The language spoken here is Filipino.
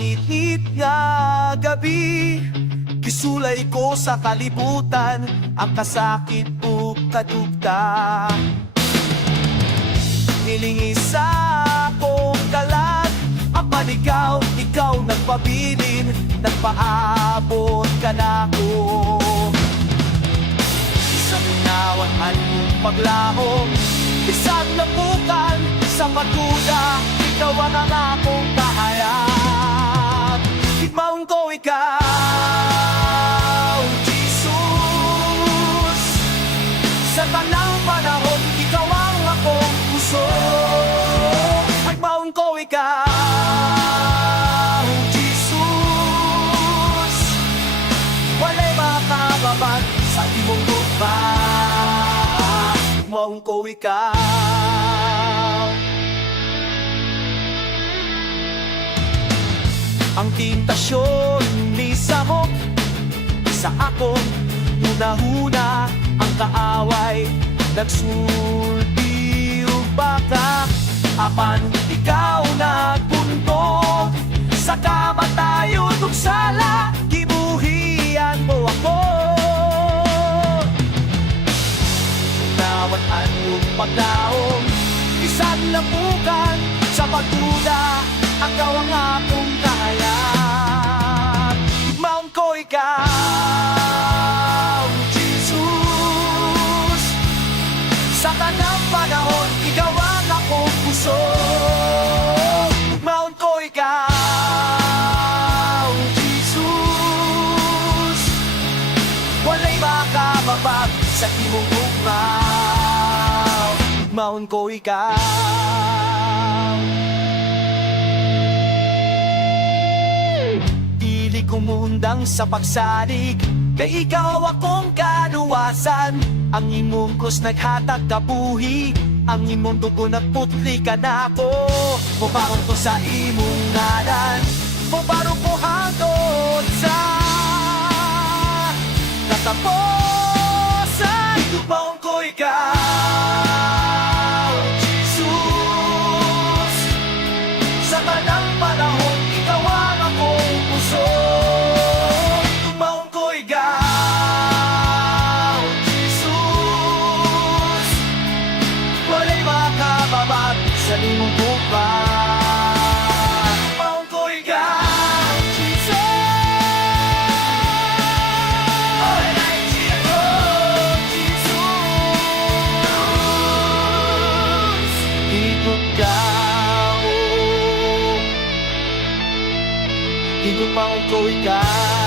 langit nga gabi, gisulay ko sa kalibutan ang kasakit o kadugta. Hilingi sa akong kalat, apan ikaw nagpabilin, nagpaabot ka na ko. Isang nawan at paglahong, isang lapukan sa pagkuda, ikaw ang akong kahayag. Higmaon ko ikaw, Jesus. Sa tanang panahon, ikaw ang akong puso. Higmaon ko ikaw, Jesus. Wala'y makababag sa timong lupa. Higmaon ko ikaw. Ang tentasyon ni Samok sa akong hunahuna, ang kaaway nagsulti ug baka, apan ikaw nagpunto sa kamatayon ug sala, gibuhian mo ako. Nawan anong pagdaong, isang lapukan sa pagduda, ikaw ang akong kahayag. Higmaon ko ikaw, Jesus. Sa kanang panahon, ikaw ang akong puso. Higmaon ko ikaw, Jesus. Wala'y makababag sa imong ugmaw. Higmaon ko ikaw. Kumundang sa pagsalig, kay ikaw akong kaluwasan. Ang imong krus naghatag kabuhi, ang imong dugo nagputli ka na ako. Mubarong ko sa imong ngalan, mubarong ko hangtod sa katapusan. Higmaon ko ikaw, Jesus. Sa kanang panahon, ikaw ang akong puso. Sa limong lupa, higmaon ko ikaw, Jesus. Oh, Jesus. Higmaon ko ikaw.